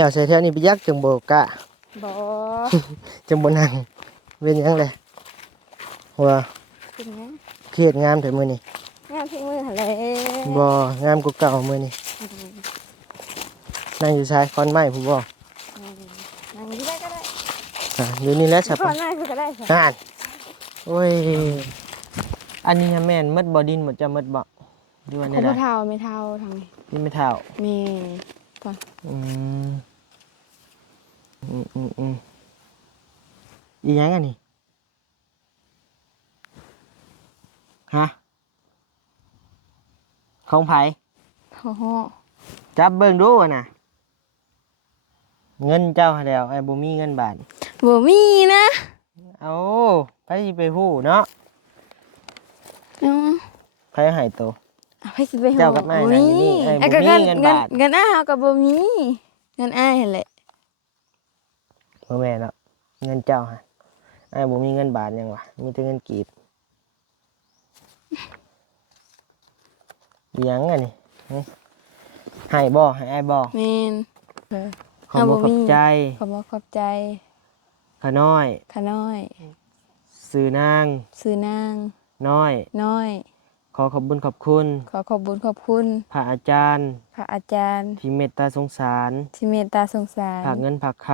อย่าใส่แถวนี้ไปยักจังโบกะ บ่ จังโบนังเป็นยังเลยว่า เป็นไง เครียดงามแต่มื้อนี้ งามที่มือหั่นแหละ บ่งามกว่าเก่ามื้อนี้นั่งอยู่ชายคอนไม้ผู้บ่ นั่งอยู่ได้ก็ได้ อยู่นี่แหละสับ ก่อนหน้าคือก็ได้ค่ะ นั่นโอ้ยอันนี้แม่นหมดบ่ดินหมดจะหมดบ่ดูว่า ข ได้ อง ได้ ไม่เท่าไม่เท่าทางนี้ นี่ไม่เท่า มีก่อน อืมอีหยังอันนี้ฮะของไผ โอ้โห จับเบิ่งดูอะน่ะเงินเจ้าหาแล้วไอ้บ่มีเงินบาท บ่มีนะ เอาไผสิไปฮู้เนาะ เนาะ ไผให้โต ไปสิไปห เจ้ากับนายนั่งอยู่นี่ไอ้บ่มีเงินบาท เงินอ้ายเฮาก็บ่มีเงินอ้ายหั่นแหละ บ่แม่นเนาะเงินเจ้าฮะไอ้บ่มีเงินบาทหยังวะมีแต่เงินกีบอีหยังอันนี้ให้บ่ให้อ้ายบ่ แม่น ขอบคุณขอบใจ ขอบคุณขอบใจ ขาน้อย ขาน้อย สื่อนาง ซื้อนาง น้อย น้อย ขอขอบคุณขอบคุณ ขอขอบคุญขอบคุณ พระอาจารย์ พระอาจารย์ ที่เมตตาสงสาร ที่เมตตาสงสาร ฝากเงินฝากค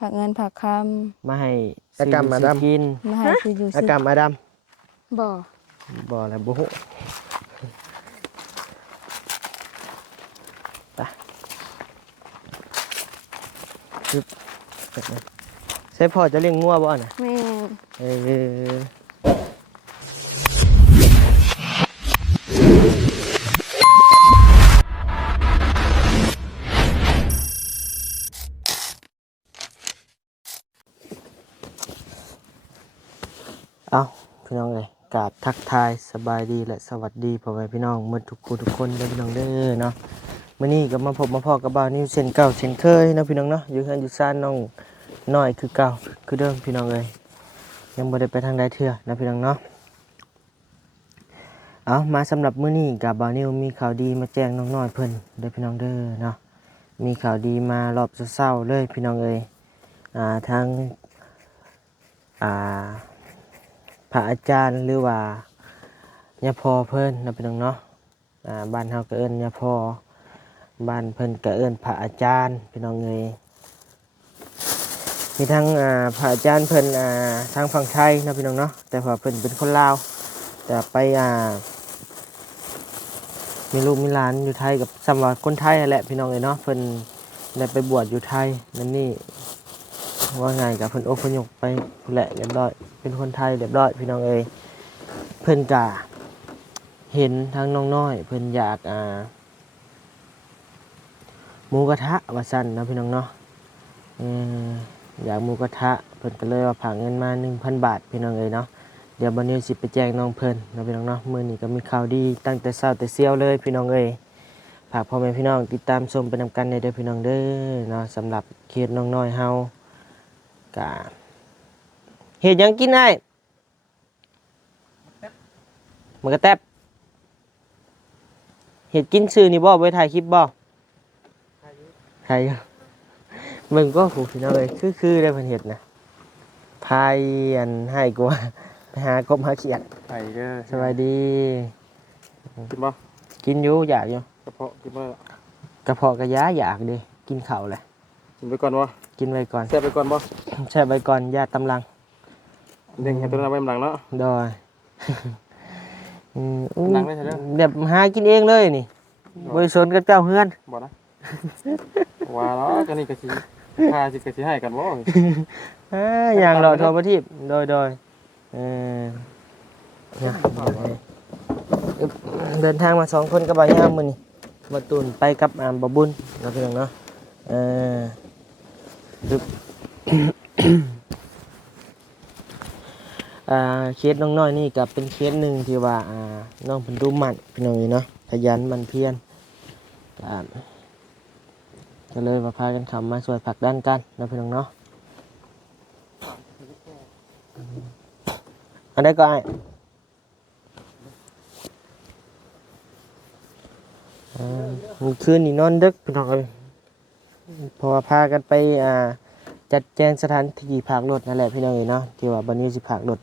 ฝากเงินฝากค ำมาให้ อากรรมมาดำ กิน ำมาให้ซื้ออยู่ อากรรมอาดัม บ่ บ่แล้วบ่ฮู้ไปปึ๊บใช่พ่อจะเลี้ยงงัวบ่น่ะ แม่ เออเอาพี่น้องเลยกราบทักทายสบายดีและสวัสดีพ่อแม่พี่น้องหมดทุกคู่ทุกคนเด้อพี่น้องเด้อเนาะมื้อนี้ก็มาพบมาพอกับบ่าวนิวเช่นเก่าเช่นเคยเนาะพี่น้องเนาะอยู่เฮือนอยู่ซ่านน้องน้อยคือเก่าคือเดิมพี่น้องเอ้ยยังบ่ได้ไปทางใดเทื่อนะพี่น้องเนาะเอามาสำหรับมื้อนี้กับบ่าวนิวมีข่าวดีมาแจ้งน้องน้อยเพิ่นเด้อพี่น้องเด้อเนาะมีข่าวดีมารอบเช้าๆเลยพี่น้องเอ้ยทางพระอาจารย์หรือว่าย่าพ่อเพิ่นนะพี่น้องเนาะบ้านเฮาก็เอิ้นย่าพ่อบ้านเพิ่นก็เอิ้นพระอาจารย์พี่น้องเอ้ยมีทั้งพระอาจารย์เพิ่นทางฝั่งไทยนะพี่น้องเนาะแต่ว่าเพิ่นเป็นคนลาวแต่ไปมีลูกมีหลานอยู่ไทยกับสำหรับคนไทยนั่นแหละพี่น้องเอ้ยเนาะเพิ่นได้ไปบวชอยู่ไทยนั่นนี่ว่าไงกับเพิ่นอพยพไปพู้นแหละเรียบร้อยเป็นคนไทยเรียบร้อยพี่น้องเอ้ยเพิ่นก็เห็นทางน้องน้อยเพิ่นอยากหมูกระทะว่าซั่นนะพี่น้องเนาะอยากหมูกระทะเพิ่นก็เลยว่าฝากเงินมา 1,000 บาทพี่น้องเอ้ยเนาะเดี๋ยวบัดนี้สิไปแจ้งน้องเพิ่นนะพี่น้องเนาะมื้อนี้ก็มีข่าวดีตั้งแต่เช้าแต่เสี้ยวเลยพี่น้องเอ้ยฝากพ่อแม่พี่น้องติดตามชมไปนำกันเด้อพี่น้องเด้อเนาะสำหรับเคสน้องน้อยเฮาก็เฮ็ดหยังกินได้มันก็แตบเฮ็ดกินซื่อนี่บ่ไว้ถ่ายคลิปบ่ถ่ายอยู่เบิ่งก็ผู้พี่น้องเอ้ยคือได้เพิ่นเฮ็ดนะพายอันให้กว่าไปหากบหาเขียด ไปเด้อ สวัสดี กินบ่ กินอยู่อยากอยู่ กระเพาะกินบ่ กระเพาะกระยาอยากดิกินข้าวแหละ กินไปก่อนบ่ กินไว้ก่อน แซ่บไปก่อนบ่ แช่ไว้ก่อนยาตำลัง เด้งให้ตัวนั้นไว้หลังเนาะ ดอยอู้ หลังได้เถอะเด้อ แบบหากินเองเลยนี่บริสุทธิ์กับเจ้าเฮือน บ่นะว่าเนาะกันนี่ก็สิพาสิก็สิให้กันบ่ อย่างเราโทรมาที่โดยเนี่ยเดินทางมา2 คนกับบ่าวยามมื้อนี้มาตูนไปกับบ่บุญเราพี่น้องเนาะปึ๊บ เคสน้องน้อยนี่ก็เป็นเคสหนึ่งที่ว่าน้องเพิ่นดูหมั่นพี่น้องนี่เนาะขยันหมั่นเพียรก็เลยมาพากันเข้ามาช่วยผลักดันกันนะพี่น้องเนาะอันใดก็ไอ้มื้อคืนนี่นอนดึกพี่น้องเอ้ย เพราะว่าพากันไปจัดแจงสถานที่พากรถนั่นแหละพี่น้องเอ้ยเนาะที่ว่าบัดนี้สิพากรถ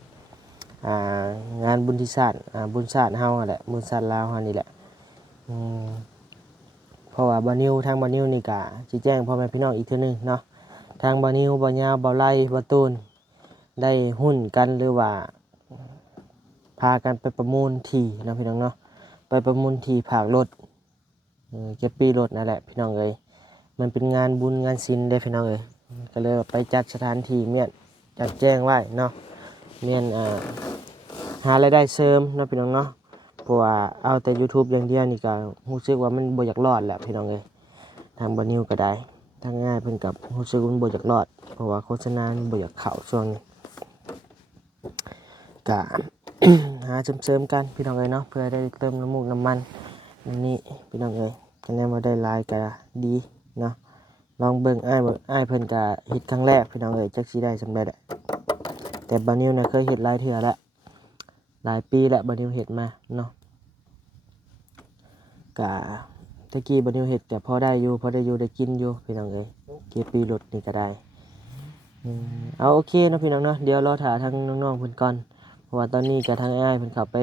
งานบุญที่ศาสตร์บุญศาสตร์เฮานั่นแหละบุญศาสตร์ลาวเฮานี่แหละอืมเพราะว่าบานิวทางบานิวนี่ก็สิแจ้งพ่อแม่พี่น้องอีกเทื่อนึงเนาะทางบานิวบ่ยาวบ่ไล่บ่ตูนได้หุ้นกันหรือว่าพากันไปประมูลที่เนาะพี่น้องเนาะไปประมูลที่พากรถเก็บปีรถนั่นแหละพี่น้องเอ้ยมันเป็นงานบุญงานศิลป์เด้พี่น้องเอ้ยก็เลยไปจัดสถานที่เมียนจัดแจ้งไว้เนาะเมียนหารายได้เสริมเนาะพี่น้องเนาะเพราะว่าเอาแต่ YouTube อย่างเดียวนี่ก็รู้สึกว่ามันบ่อยากรอดแหละพี่น้องเอ้ยทางบ่นิวก็ได้ทางง่ายเพิ่นกับรู้สึกว่ามันบ่อยากรอดเพราะว่าโฆษณามันบ่อยากเข้าช่วงนี้ก็ หาเสริมๆกันพี่น้องเอ้ยเนาะเพื่อได้เติมน้ำมูกน้ำมันนี่พี่น้องเอ้ยคะแนนบ่ได้หลายก็ดีเนาะลองเบิ่งอ้ายเพิ่นก็เฮ็ดครั้งแรกพี่น้องเอ้ยจักสิได้สำเร็จอะแต่บ่นิวน่ะเคยเฮ็ดหลายเทื่อแล้วหลายปีแล้วบ่นิวเฮ็ดมาเนาะก็ตะกี้บ่นิวเฮ็ดก็พอได้อยู่ได้กินอยู่พี่น้องเอ้ยเก็บปีรถนี่ก็ได้เอาโอเคเนาะพี่น้องเนาะเดี๋ยวรอท่าทางน้องๆเพิ่นก่อนเพราะว่าตอนนี้ก็ทางอ้ายเพิ่นเข้าไป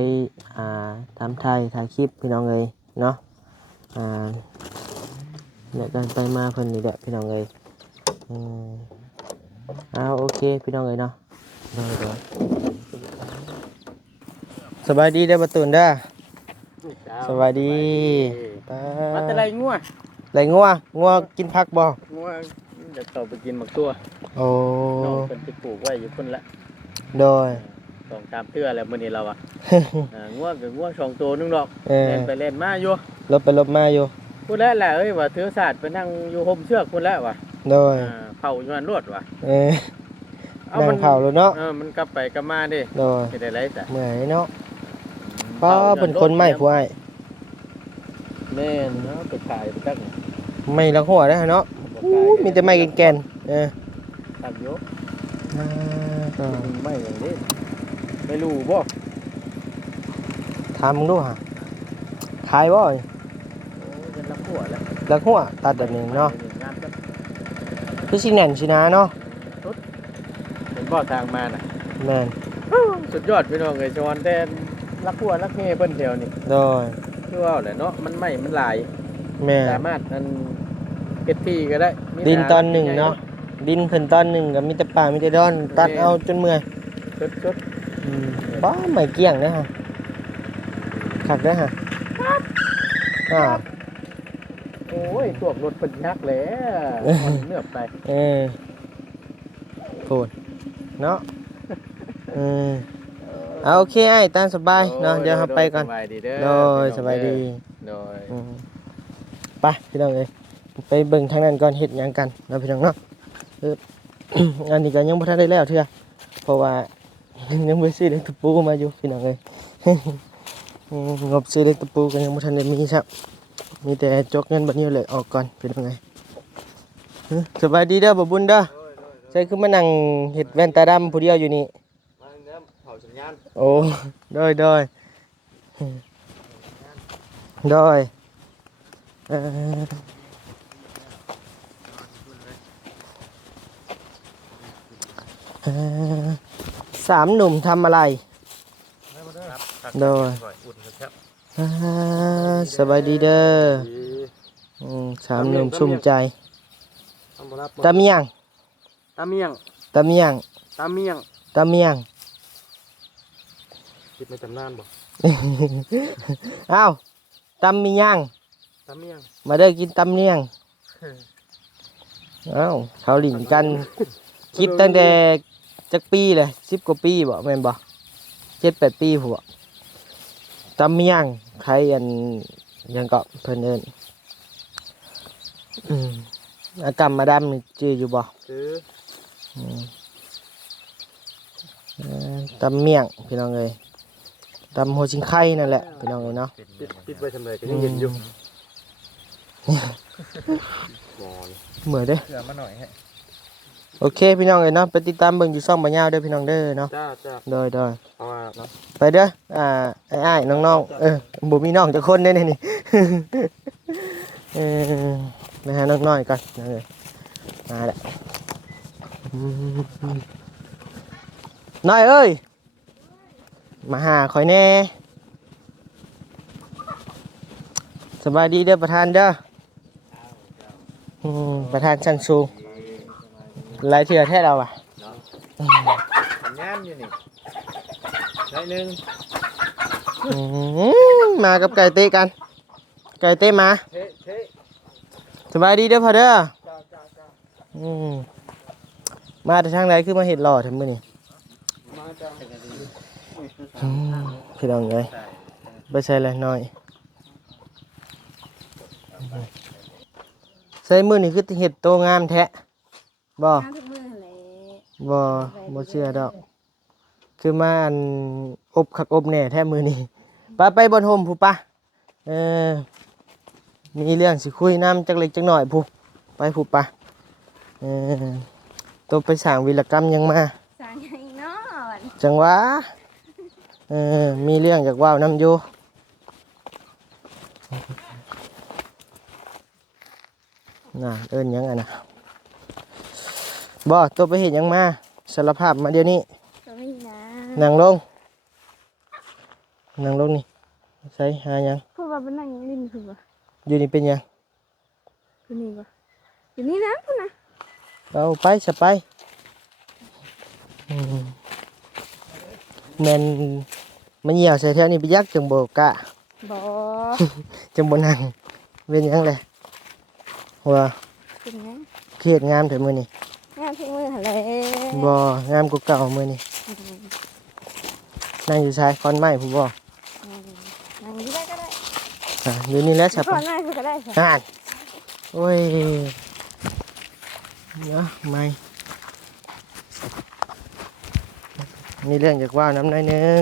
ทำถ่ายคลิปพี่น้องเอ้ยเนาะเนี่ยการไปมาเพิ่นนี่แหละพี่น้องเอ้ยเอาโอเคพี่น้องเอ้ยเนาะเดี๋ยวสบายดีเด้อบ่ตูนเด้อสบายดี มาแต่ไรงัว ไรงัวกินผักบ่ งัวจะต่อไปกินหมักตัว โอ้ น้องเป็นที่ปลูกไว้อยู่พุ่นละ โดย 2-3เทื่อแล้วมื้อนี้เราอ่ะงัวกับงัว2ตัวนึงดอกเล่นไปเล่นมาอยู่ ลบไปลบมาอยู่ พูดแล้วแหละเอ้ยว่าถือศาสตร์ไปนั่งอยู่ห่มเชือกพุ่นแล้วว่ะ โดย เผาอยู่นั่นรวดว่ะ นั่งเผาแล้วเนาะ มันกลับไปกลับมาดิ โดย เฮ็ดได้ไรจ้ะ เมื่อยเนาะเพราะเป็นคนใหม่ผู้อ้าย แม่นเนาะไปขายไปตั้ง ไม่ลังหัวนะเนาะมีแต่ไม้แก่นตักโย ก็ ไม่อย่างนี้ไม่รู้บ่ ถามมึงดูฮะขายบ่ จะรับหัวแล้ว ลังหัวตัดแบบนี้เนาะ งามจัง คือสิแน่นสินะเนาะ เห็นบ่ทางมาน่ะ แม่น สุดยอดพี่น้องเอ้ยชอนแต่รักหัวรักเฮเพิ่นแถวนี่ โดย คือว่าแหละเนาะมันไม่มันหลาย แม่น สามารถอันเฮ็ดที่ก็ได้มี ดินตอนหนึ่งเนาะดินเพิ่นตอนหนึ่งก็มีแต่ป่ามีแต่ดอนตัดเอาจนเมื่อย สุด บ้าไม่เกี่ยงนะฮะขัดนะฮะ ๆโอ้ยพวกรถเพิ่นยักแล้วมันเนือบไป โคตรเนาะเอาโอเคไอ้ตามสบายเนาะเดี๋ยวเราไปก่อน สบายดีเด้อ โดยสบายดี โดย ไปพี่น้องเอ้ยไปเบิ่งทางนั้นก่อนเฮ็ดหยังกันเนาะพี่น้องเนาะอันนี้ก็ยังบ่ทันได้แล้วเทื่อเพราะว่ายังบ่ซื้อเล็กตะปูมาอยู่พี่น้องเอ้ย งบซื้อเล็กตะปูก็ยังบ่ทันได้มีครับมีแต่จกเงินบัดนี้เลยออกก่อนพี่น้องเอ้ยสบายดีเด้อบ่บุญเด้อใช่คือมานั่งเฮ็ดแว่นตาดำผู้เดียวอยู่นี่ มาเด้อเผาสัญญาณ โอ้โดยสามหนุ่มทำอะไรโดยสบายดีเด้อสามหนุ่มชุ่มใจตาเมียง ตาเมียง คิดไม่จำนานบ่ อ้าวตำมีย่าง ตาเมียง มาเด้อกินตำเนียงอ้าวเขาหลิงกันคิดตั้งแต่จักปีเลย10 กว่าปีบ่แม่นบ่7-8 ปีผัวตำเมียงใครอันยังเกาะเพิ่นเอิ้นอากรรมมาดำนี่จื้ออยู่บ่ ซื้อ ตำเมียงพี่น้องเอ้ยตำหัวชิงไข่นั่นแหละพี่น้องเอ้ยเนาะ ปิดไว้ทำไรก็ยังเย็นอยู่ เหมือนเด้อ เสือมาหน่อยฮะ โอเคพี่น้องเอ้ยเนาะไปติดตามเบิ่งอยู่ช่องบ่ยาวเด้อพี่น้องเด้อเนาะ จ้า โดย เพราะว่าเนาะ ไปเด้ออ้ายๆน้องๆบ่มีน้องจักคนเด้อนี่ เออ นะฮะน้อยๆก่อนนะเลยมาแล้วน้อยเอ้ยมาหาคอยแน่สบายดีเด้อประธานเด้อประธานชั้นสูงหลายเทื่อแท้เราอ่ะ ทำงานอยู่นี่ได้หนึ่ง มากับไก่เตะกันไก่เตะมา เท่เท่ สบายดีเด้อพ่อเด้อ จ้าจ้าจ้า มาแต่ทางไหนคือมาเห็ดหล่อทำมื้อนี่ มาจ้า พี่น้องเอ้ยไปใส่อะไรหน่อยใส่มื้อนี่คือเห็ดโตงามแท้บ่ งานทุกมื้อหั่นแหละ บ่เชื่อดอกคือมาอันอบคักอบแหน่แท้มื้อนี้ไปบนโฮมผู้ปะมีเรื่องสิคุยน้ำจักเล็กจักหน่อยผู้ไปผู้ปะตัวไปสร้างวีรกรรมยังมา สร้างหยังอีกเนาะบัดนี้ จังหวะมีเรื่องอยากว่าวน้ำอยู่น่ะเอิ้นหยังอ่ะนะบ่ตัวไปเห็นยังมาสารภาพมาเดี๋ยวนี้ ก็มีนะ นั่งลงนี่ใส่หาหยัง พูดว่าเป็นนั่งลิ้นคือบ่ อยู่นี่เป็นหยัง อยู่นี่บ่อยู่นี่นะพุ่นน่ะ เอาไปสะไปแมนมันเหี่ยวใส่แถวนี้ไปยักจังโบกะ บ่ จังบนั่งเป็นหยังเลยว่า เป็นไง เครียดงามเถอะมื้อนี้ งานทุกมื้อหั่นแหละ บ่งามกว่าเก่ามื้อนี้นั่งอยู่ชายคอนไม้ผู้บ่ นั่งอยู่ได้ก็ได้ อยู่นี่แหล้วสะ ก่ ไป อนหน้าคือก็ได้ค่ะ อ่านโอ้ยเนาะไม่มีเรื่องอยากว่าน้ำหน่อยหนึง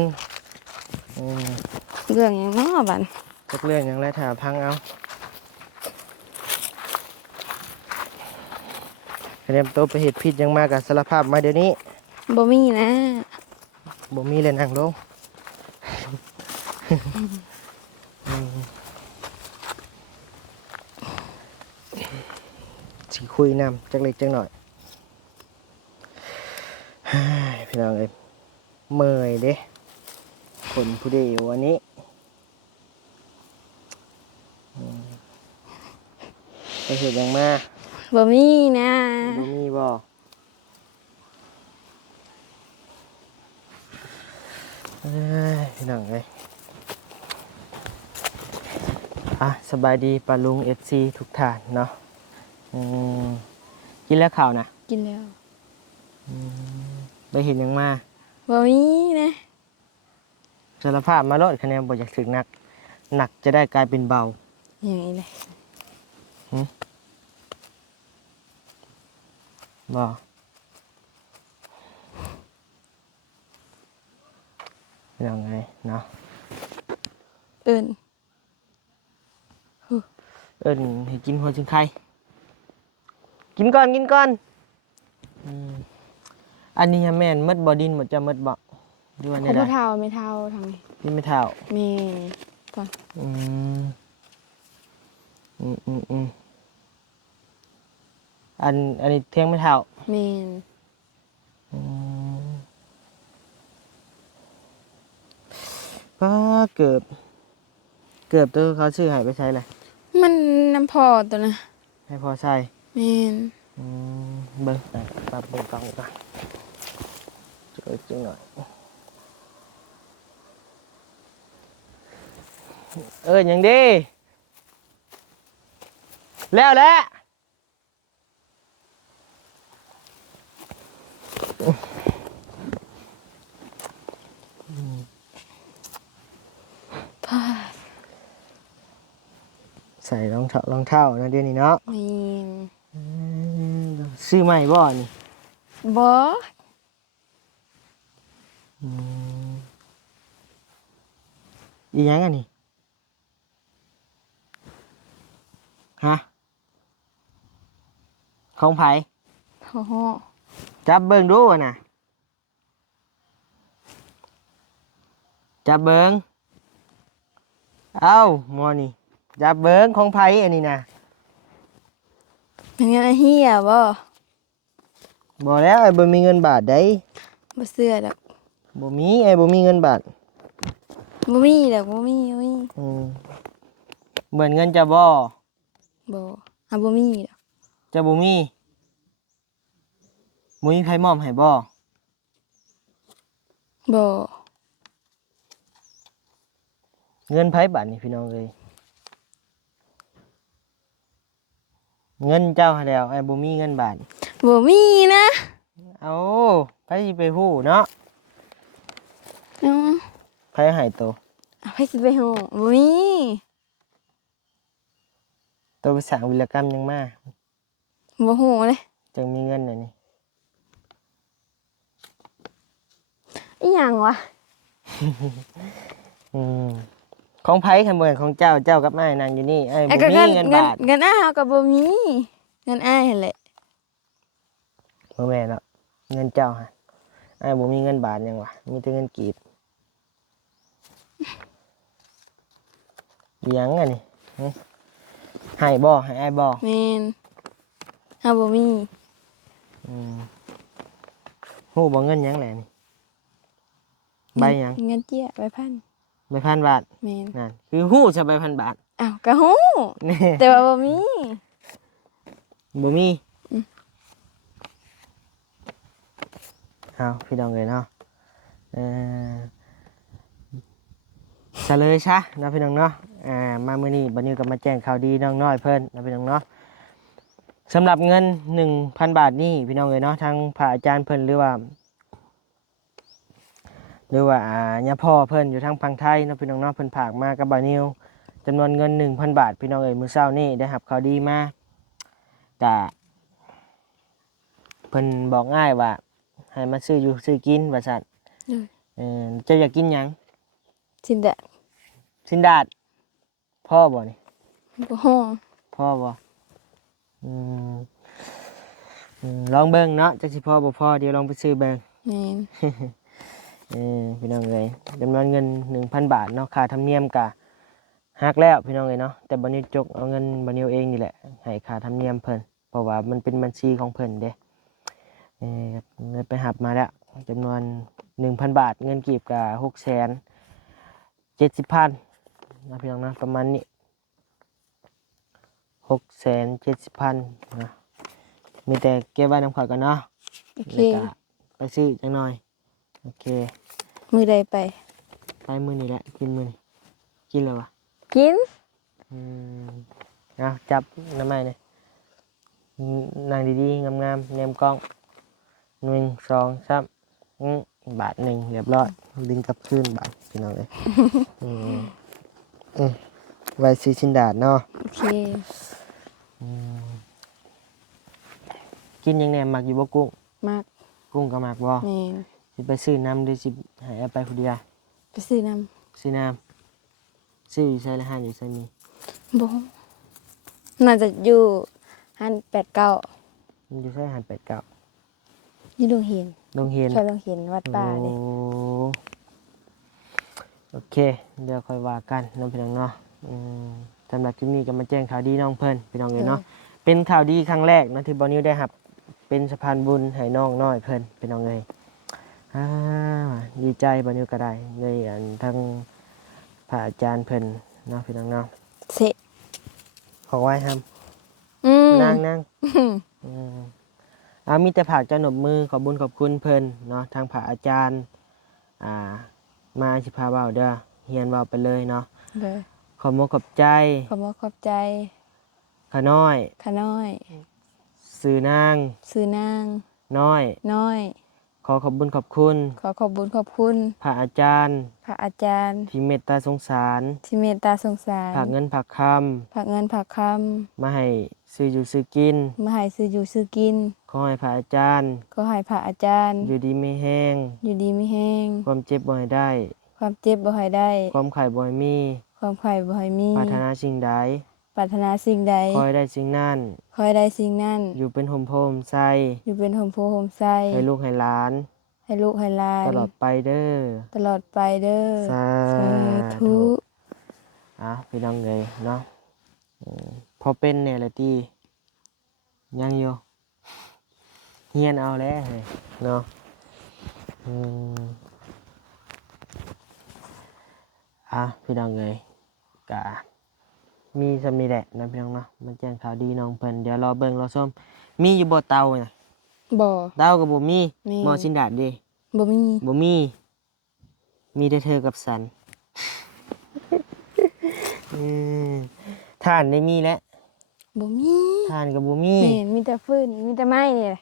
เรื่องหยังเนาะบัด สักเรื่องอย่างไรถาพังเอาเรียมโตวไปเหตุผิดยังมากับสารภาพมาเดี๋ยวนี้ บ่มีนะ บ่มีเลยนั่งลงสิคุยนำจักเล็กจักหน่อยเฮ้ยพี่น้องเอ้ยเมื่อยเด้คนผู้เดียววันนี้ไปเหตุยังมา บ่มีนะ บ่มีบ่เอ้ยพี่น้องเอ้ยสบายดีปาลุง FC ทุกท่านเนาะกินแล้วข่าวนะ กินแล้ว ไปเห็นยังมา บ่มีนะ สารภาพมาโลดคะแนนบ่อยากถึงหนักจะได้กลายเป็นเบา อย่างนี้เลย บ่ยังไงเนาะ เอิ้น เอิ้นให้กินหัวชิงไข่กินก่อนอันนี้แม่นมดบ่ดินหมดจะมดบ่ดูว่า ข ได้ อง ได้ ผู้เฒ่าไม่เฒ่าทางนี้ กินไม่เท่า แม่ก่อน อืมอันนี้เที่ยงไม่เท่า แม่น ป้าเกือบตัวเขาชื่อหายไปใช้เลย มันน้ำพอตัวนะ ให้พอใช้ แม่น เบิ้งปรับเบิ้งกล้องก่อนช่วยจิ้งหน่อยยังดีแล้วแหละใส่รองเท้านะเดี๋ยวนี้เนาะ แม่น ซื้อใหม่บ่นี่ บ่ อีหยังอันนี้ฮะของไผ โอ้โห จับเบิ่งดูอะน่ะจับเบิ่งเอ้าหมอนี่จับเบิ่งของไผอันนี้นะ เป็นเงินเฮียบ่ บ่แล้วไอ้บ่มีเงินบาทได้ บ่เชื่อดอก บ่มีไอ้บ่มีเงินบาท บ่มีดอกบ่มีบ่มี อืมเหมือนเงินจะบ่ บ่บ่มีดอก จะบ่มีบ่มีไผมอบให้บ่ บ่ เงินไผบาทนี่พี่น้องเอ้ยเงินเจ้าหาแล้วไอ้บ่มีเงินบาท บ่มีนะ เอาไผสิไปฮู้เนาะ เนาะ ไผให้โต เอาไปสิไปฮู้บ่มี โตไปสร้างวิรกรรมหยังมา บ่ฮู้เลย จังมีเงินน่ะนี่ อีหยังวะ อืมของไผคันบ่แม่นของเจ้าเจ้ากับอ้ายนั่งอยู่นี่ไอ้บ่ ไอ้ก็ มีเงินบาท เงินอ้ายเฮาก็บ่มีเงินอ้ายหั่นแหละ บ่แม่นเนาะเงินเจ้าฮะไอ้ายบ่มีเงินบาทหยังวะมีแต่เงินกีบอิหยังอ่ะนี่หึให้บ่ให้อ้ายบ่ แม่นเฮาบ่มี อืมฮู้บ่เงินหยังแหละนี่ใบหยัง เงินเจี๊ยใบพัน ใบพันบาท แม่น นั่นคือฮู้ซะใบพันบาท อ้าวก็ฮู้ นี่ แต่ว่าบ่มี บ่มี อืม เอาพี่น้องเลยเนาะเออเฉลยซะเนาะพี่น้องเนาะมามื้อนี้บัดนี้ก็มาแจ้งข่าวดีน้องน้อยเพิ่นเนาะพี่น้องเนาะสำหรับเงิน 1,000 บาทนี่พี่น้องเลยเนาะทางพระอาจารย์เพิ่นหรือว่าญาพ่อเพิ่นอยู่ทางฝั่งไทยเนาะพี่น้องเนาะเพิ่นฝากมากับบ่าวนิวจำนวนเงิน 1,000 บาทพี่น้องเอ้ยมื้อเช้านี้ได้รับข่าวดีมากะเพิ่นบอกง่ายว่าให้มาซื้ออยู่ซื้อกินว่าซั่น เด้อ เจ้าอยากกินหยัง สินแดะ สินดาดพ่อบ่นี่ บ่ฮู้ พ่อบ่อืมลองเบิ่งเนาะจักสิพ่อบ่พ่อเดี๋ยวลองไปซื้อเบิ่ง แม่น พี่น้องเอ้ยจำนวนเงิน 1,000 บาทเนาะค่าธรรมเนียมกะหักแล้วพี่น้องเอ้ยเนาะแต่บัดนี้จกเอาเงินบัดนี้เองนี่แหละให้ค่าธรรมเนียมเพิ่นเพราะว่ามันเป็นบัญชีของเพิ่นเด้เงินไปหับมาแล้วจำนวน 1,000 บาทเงินกีบกะ670,000นะพี่น้องนะประมาณนี้670,000นะมีแต่เก็บไว้นำข่อยก่อนเนาะ โอเค แล้วก็ไปซื้อจังหน่อยโอเค มื้อใดไป ไปมื้อนี้แหละกินมื้อนี้กินแล้ววะ กิน เอาจับน้ำไม้เลยนั่งดีๆงามๆแนมกล้อง1 2 3บาทหนึ่งเรียบร้อยดึงกลับคืนบาทพี่น้องเลย ไว้ซื้อชินดาดเนาะ โอเค กินยังแหนมมักอยู่บ่กุ้ง มาก กุ้งก็มักบ่ แม่น สิไปซื้อน้ำหรือสิให้เอาไปผู้เดียว ไปซื้อน้ำ ซื้อน้ำซื้ออยู่ใส่ละห้านอยู่ใส่มี บ่ฮู้น่าจะอยู่หัน89 มันอยู่ใส่หัน8 9 อยู่ดงเห็น โรงเรียน ชอยดงเห็นวัดป่าเด้ โอ้โอเค เดี๋ยวค่อยว่ากันน้องพี่น้องเนาะสำหรับคลิปนี้ก็มาแจ้งข่าวดีน้องเพิ่นพี่น้องเลยเนาะเป็นข่าวดีครั้งแรกเนาะที่บอนิวได้รับเป็นสะพานบุญให้น้องน้อยเพิ่นพี่น้องเลยดีใจบอนิวก็ได้ในทั้งพระอาจารย์เพิ่นเนาะพี่น้องเนาะ เสะ ขอไว้ครับ นั่งมีแต่ผากจะหนบมือขอบบุญขอบคุณเพิ่นเนาะทางพระอาจารย์มาสิพาเว้าเด้อเฮียนเว้าไปเลยเนาะ เด้อ ขอบมขอบใจ ขอบขอบใจ ขาน้อย ขาน้อย สื่อนาง ซื้อนาง น้อย น้อย ขอขอบบุญขอบคุณ ขอขอบบุญขอบคุณ พระอาจารย์ พระอาจารย์ ที่เมตตาสงสาร ที่เมตตาสงสาร ผากเงินผากค ฝากเงินฝากค ำมาให้ซื้ออยู่ซื้อกิน ำมาให้ซื้ออยู่ซื้อกิน ขอให้พระอาจารย์ ก็ให้พระอาจารย์ อยู่ดีไม่แห้ง อยู่ดีไม่แห้ง ความเจ็บบ่ให้ได้ ความเจ็บบ่ให้ได้ ความไข่บ่ให้มี ความไข่บ่ให้มี ปรารถนาสิ่งใด ปรารถนาสิ่งใด ขอให้ได้สิ่งนั้น ขอให้ได้สิ่งนั้น อยู่เป็นห่มโพมใส อยู่เป็นโฮมโพโฮมไซ ให้ลูกให้หลาน ให้ลูกให้หลาน ตลอดไปเด้อ ตลอดไปเด้อ สา ธุ พี่น้องเลยเนาะพอเป็นเนี่ยแหละที่ ยังอยู่เฮียนเอาแล้วเฮ้ยเนาะอืมพี่น้องเอ้ยกะมีสำนีแหละนะพี่น้องเนาะมันแจ้งข่าวดีน้องเพิ่นเดี๋ยวรอเบิ่งรอส้มมีอยู่บ่เตาน่ะ บ่ เตาก็บ่มี มี หมอสินดาดเด้ บ่มี บ่มีมีแต่เธอกับสัน อืมท่านได้มีแล้ว บ่มี ท่านก็บ่มี แม่นมีแต่ฟืนมีแต่ไม้นี่แหละ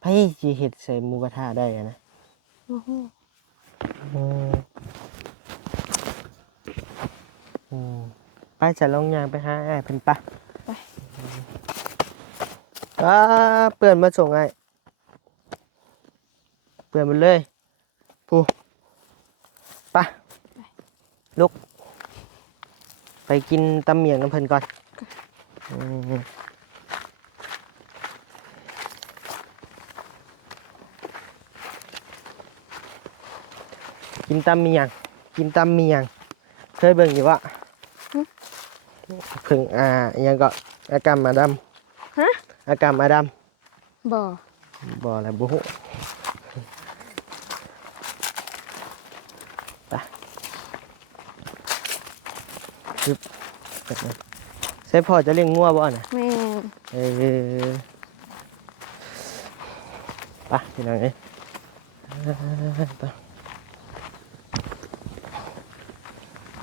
ไผสิเฮ็ดใส่หมูกระทะได้อะนะ บ่ฮู้ อืมอืมไปจะลงยางไปหาอ้ายเพิ่นปะ ไป เปื่อนมาส่งอ้ายเปื่อนหมดเลยผู้ไปลุกไปกินตำเมียงกับเพิ่นก่อนอืมกินตำเมียงกินตำเมียงเคยเบิ่งอยู่วะเพิ่งอิหยังก็อากรรมมาด ฮะ ำอากรรมมาด บ่ ำบ่อะไรบุหุไปปึ๊บแบบนั้นใช่พอจะเลี้ยงงัวบ่น่ะ แม่น ไปพี่น้องเอ้ยไป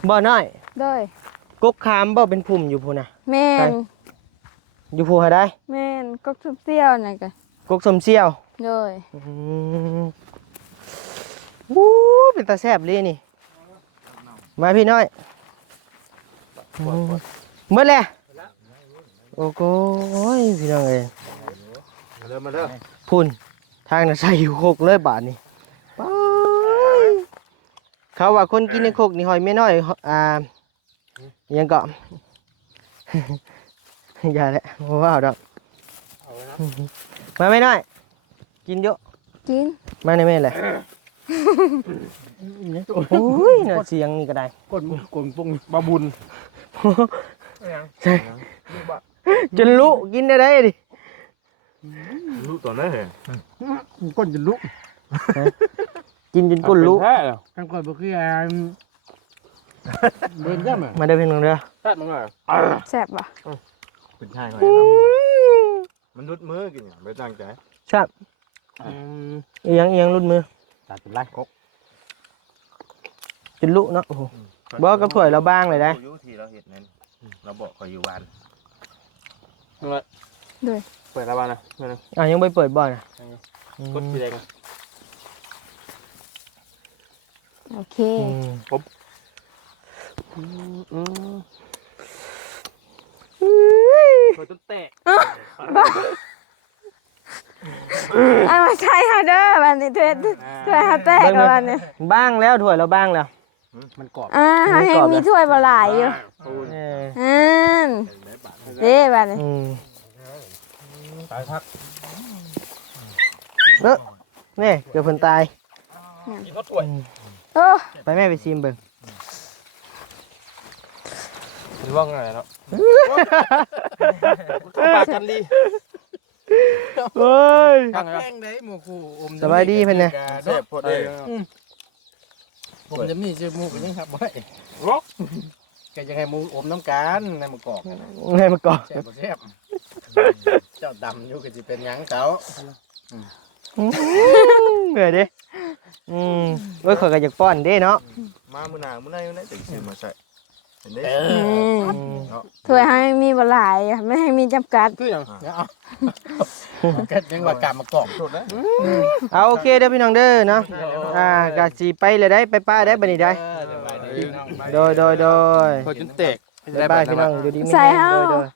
บ่น้อย เด้ย กกขามบ่เป็นพุ่มอยู่พูน่ะ แม่น อยู่พูหาได้ แม่นกกทุบเซี่ยวนั่นก็ กกสมเสียว เด้ย วู้เป็นตาแซ่บเลยนี่ มาพี่น้อยเมื่อแล้วโอ้โหพี่น้องเอ้ย มาเด้อ พุ่นทางน่ะใส่อยู่โคกเลยบาทนี่ป๊ายเขาว่าคนกินในโคกนี่หอยไม่น้อยยังเกาะ อย่าแหละบ่ว่าเอาดอกมาไม่น้อย กินเยอะ กิน มาในแม่แหละโอ้ยน่าเสียงนี่ก็ได้ กดปุ้งบาบุญ ใช่จนลุกินได้ดิ รู้ตัวนั้นเหรอก้นจะลุก กินจนก้นลุ กันก่อนบ่คือเดินย่ำ มาได้เพียงหนึ่งเด้อ แซ่บมั้งเหรอ แซ่บบ่ เป็นชายเขามันรุดมือกินไม่ตั้งใจ ชอบเอียงรุ่นมือ ตัดเป็นไรครบ จนลุเนาะโอ้โหบอกกับถ้วยเราบ้างเลยได้ อยู่ที่เราเห็นนั้นเราบอกคอยอยู่วัน เด้ย เปิดระบายนะเมื่อนั้น ยังไม่เปิดบ่อยนะ กดสีแดง โอเค เปิดต้นแตะ เอามาใช้เฮาเด้อบัดนี้ถ้วยเฮาแตกแล้วบัดนี้ บ้างแล้วถ้วยเราบ้างแล้ว มันกรอบ เฮายังมีถ้วยบ่หลายอยู่ เออ นเด้บัดนี้ ตายพัก เนอะนี่เกือบเพิ่นตาย กินข้าวถ้วย โอ้ ไปแม่ไปซิมเบิ่ง หรือว่าไงเนาะปากกันดี เฮ้ย แป้งได้หมูคู่อม สบายดีเพิ่นน่ะ เสพพอดีผมจะมีชื่อมูกันยังครับบ่รกก็จะให้มูอมน้ำกันในมะกอก ให้มาก่อน แซ่บบ่แซ่บเจ้าดำอยู่ก็จะเป็นหยังเขา เหนื่อยดิเว้ยข่อยก็อยากป้อนเด้เนาะ มามื้อหน้ามื้อไหนมื้อไหนถึงซื้อมาใส่เห็นได้ ถ้วยเฮายังมีบ่หลายไม่ให้มีจำกัด คือหยังเอาก็ยังว่ากลับมากอกสุดนะ เอาโอเคเด้อพี่น้องเด้อเนาะกะสิไปเลยได้ไปป้าได้บัดนี้ได้โดย พอจนแตก บ๊ายบายพี่น้องอยู่ดีมี ใส่ แรง เฮา โดย